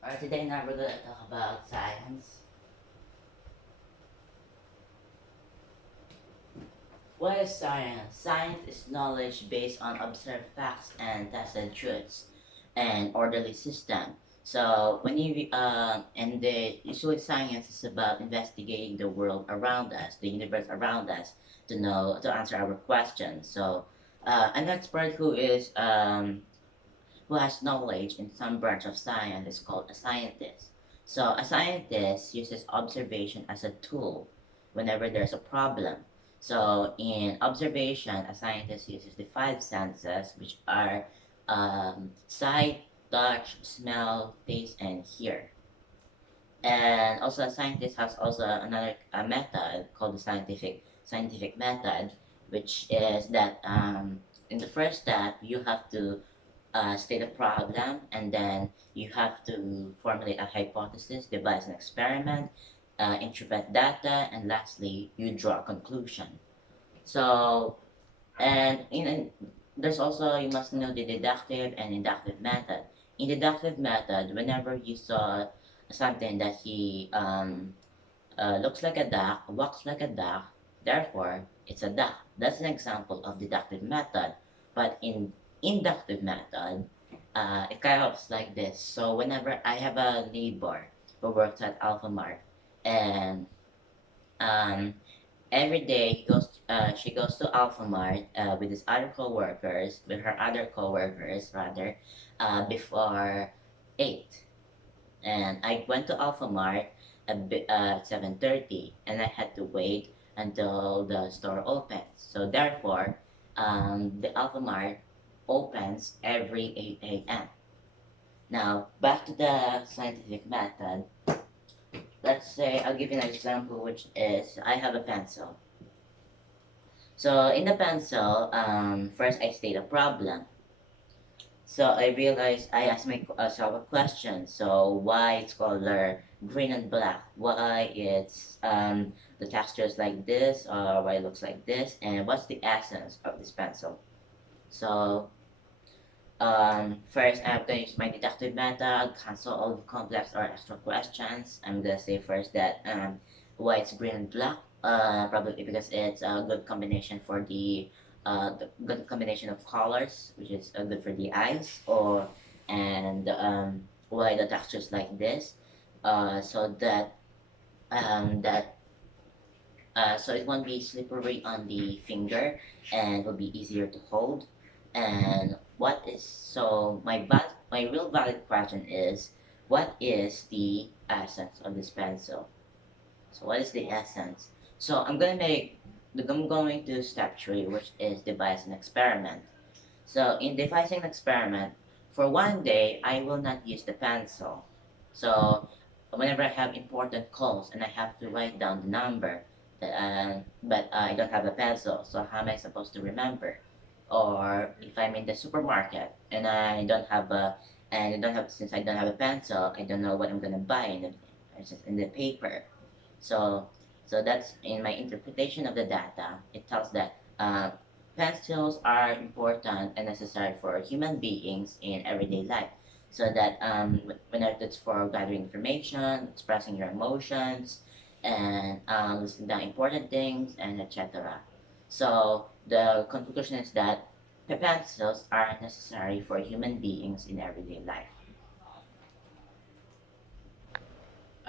Alright, today now we're going to talk about science. What is science? Science is knowledge based on observed facts and tested truths and orderly system. So when you and the usually science is about investigating the world around us, the universe around us, to answer our questions. So an expert who has knowledge in some branch of science is called a scientist. So a scientist uses observation as a tool whenever there's a problem. So in observation, a scientist uses the five senses, which are sight, touch, smell, taste, and hear. And also, a scientist has also another method called the scientific method, which is that in the first step you have to state a problem, and then you have to formulate a hypothesis, devise an experiment, interpret data, and lastly, you draw a conclusion. So, there's also, you must know the deductive and inductive method. In deductive method, whenever you saw something that he looks like a duck, walks like a duck, therefore it's a duck. That's an example of deductive method. But in inductive method, it kind of looks like this. So whenever I have a neighbor who works at Alphamart, and um, every day she goes to Alphamart with his other coworkers, with her other coworkers rather, before 8. And I went to Alphamart at 7:30, and I had to wait until the store opens. So therefore, the Alphamart opens every 8 a.m. Now, back to the scientific method. Let's say I'll give you an example, which is I have a pencil. So in the pencil, first I state a problem. So I realized I asked myself a question. So why it's color green and black? Why it's the texture is like this, or why it looks like this, and what's the essence of this pencil? So first I'm going to use my deductive method, cancel all the complex or extra questions. I'm gonna say first that why it's green and black. Probably because it's a good combination for the good combination of colors, which is good for the eyes, or and why the textures like this, so that that so it won't be slippery on the finger and will be easier to hold. And what is so my real valid question is, what is the essence of this pencil? So what is the essence? So I'm going to step 3, which is devise an experiment. So in devising an experiment, for one day I will not use the pencil. So whenever I have important calls and I have to write down the number, but I don't have a pencil, so how am I supposed to remember? Or if I'm in the supermarket and I don't have since I don't have a pencil, I don't know what I'm gonna buy in the paper. So, so that's in my interpretation of the data. It tells that pencils are important and necessary for human beings in everyday life. So that whenever it's for gathering information, expressing your emotions, and listing down important things, and etc. So the conclusion is that pencils are necessary for human beings in everyday life.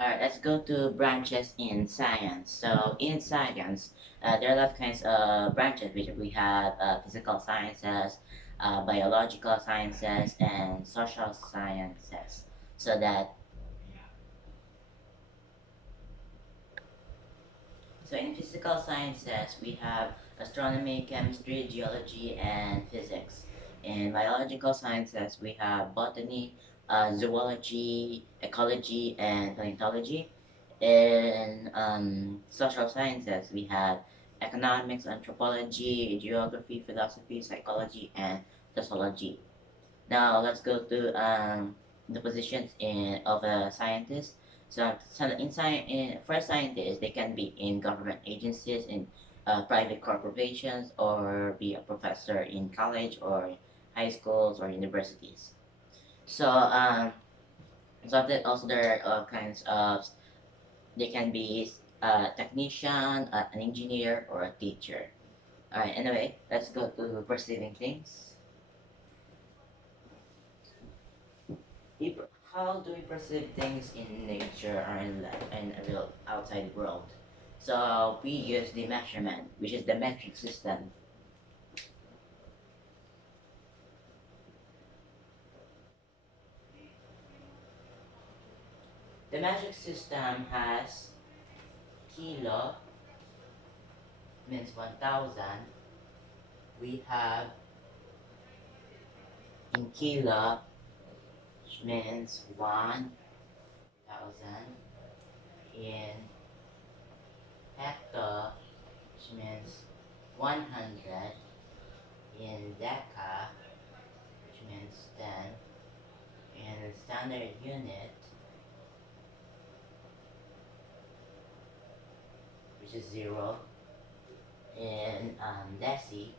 Alright, let's go to branches in science. So in science, there are a lot of kinds of branches, which we have physical sciences, biological sciences, and social sciences. So that so in physical sciences, we have astronomy, chemistry, geology, and physics. In biological sciences, we have botany, zoology, ecology, and paleontology. In social sciences, we have economics, anthropology, geography, philosophy, psychology, and sociology. Now let's go to the positions of a scientist. So for scientists, they can be in government agencies, in private corporations, or be a professor in college or high schools or universities. So So that also there are all kinds of, they can be a technician, an engineer, or a teacher. Alright, anyway, let's go to perceiving things. We, how do we perceive things in nature or in a real outside world? So we use the measurement, which is the metric system. The metric system has kilo means 1000. We have in kilo, which means 1000. In hecto, which means 100. In deca, which means 10. In standard unit, which is 0. In deci,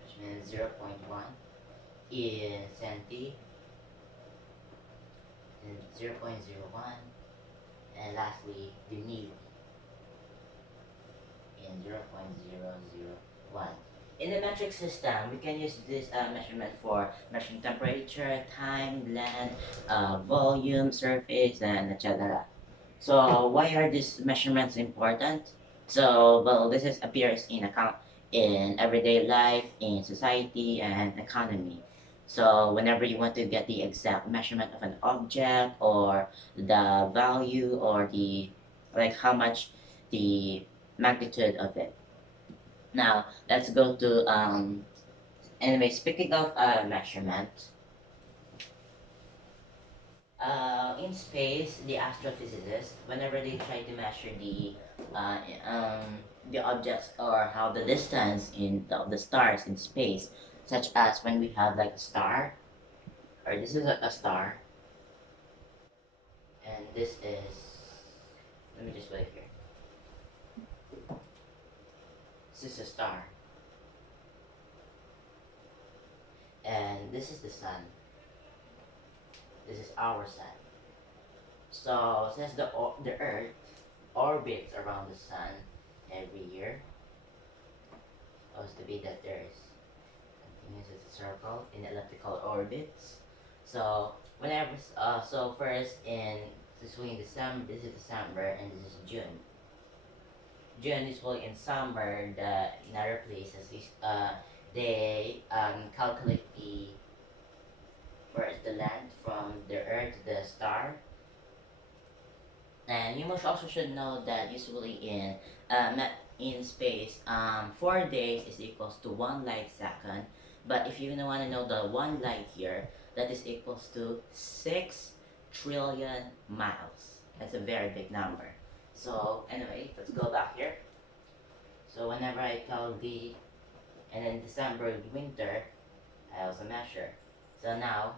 which means 0.1. In centi, in 0.01. And lastly, the mil in 0.001. In the metric system, we can use this measurement for measuring temperature, time, length, volume, surface, and etc. So why are these measurements important? So well, this is appears in account in everyday life, in society, and economy. So whenever you want to get the exact measurement of an object or the value or the like how much the magnitude of it. Now let's go to anyway. Speaking of measurement, in space, the astrophysicists, whenever they try to measure uh, the objects or how the distance of the stars in space, such as when we have like a star, or this is a star, and this is, let me just put it here. This is a star, and this is the sun. This is our sun. So since the Earth orbits around the sun every year, supposed to be that there is continuous as a circle in elliptical orbits. So whenever so first in between December, this is December and this is June. June is usually in summer. In other places is they calculate the first the length from the Earth to the star. And you must also should know that usually in space, 4 days is equals to 1 light second. But if you want to know the 1 light year, that is equals to 6 trillion miles. That's a very big number. So anyway, let's go back here. So whenever I tell the and then December winter, I also measure. So now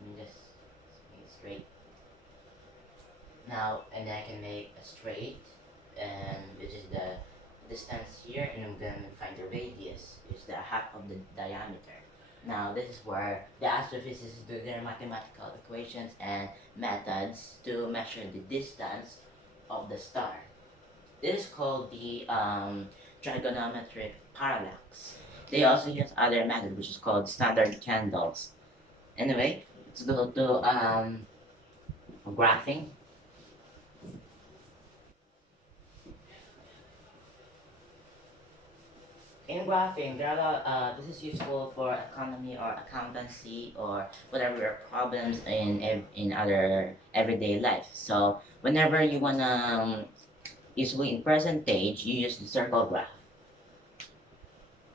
let me just make it straight. Now and then I can make a straight, and which is the distance here, and I'm gonna find the radius, which is the half of the diameter. Now this is where the astrophysicists do their mathematical equations and methods to measure the distance of the star. This is called the trigonometric parallax. They also use other method which is called standard candles. Anyway, let's go to graphing. In graphing, there are a lot, this is useful for economy or accountancy or whatever problems in other everyday life. So whenever you wanna usually in percentage, you use the circle graph.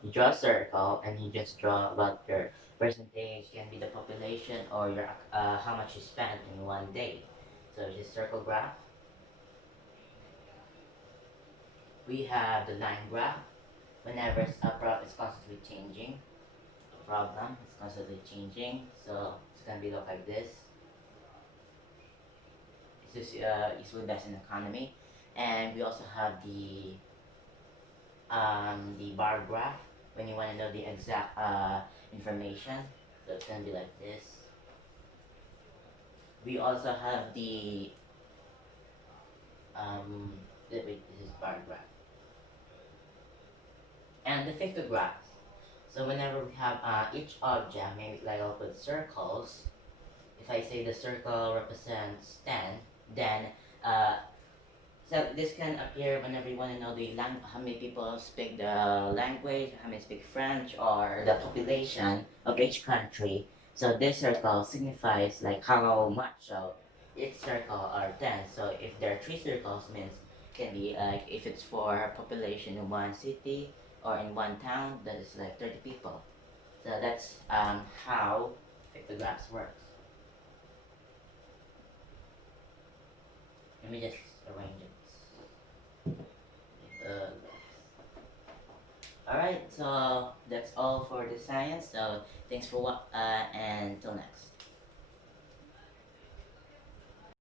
You draw a circle and you just draw what your percentage can be the population or your how much you spent in one day. So just circle graph. We have the line graph. Whenever a problem is constantly changing, a problem is constantly changing. So it's gonna be look like this. It's just usually best in economy, and we also have the bar graph when you want to know the exact information. So it's gonna be like this. We also have the wait, this is bar graph and the pictograph. So whenever we have each object, maybe like I'll put circles. If I say the circle represents 10, then uh, so this can appear whenever you want to know the how many people speak the language, how many speak French, or the population of each country. So this circle signifies like how much. So each circle are 10. So if there are three circles, means can be like if it's for population in one city or in one town, that is like 30 people. So that's how pictographs works. Let me just arrange it. Alright, so that's all for the science. So thanks for and till next.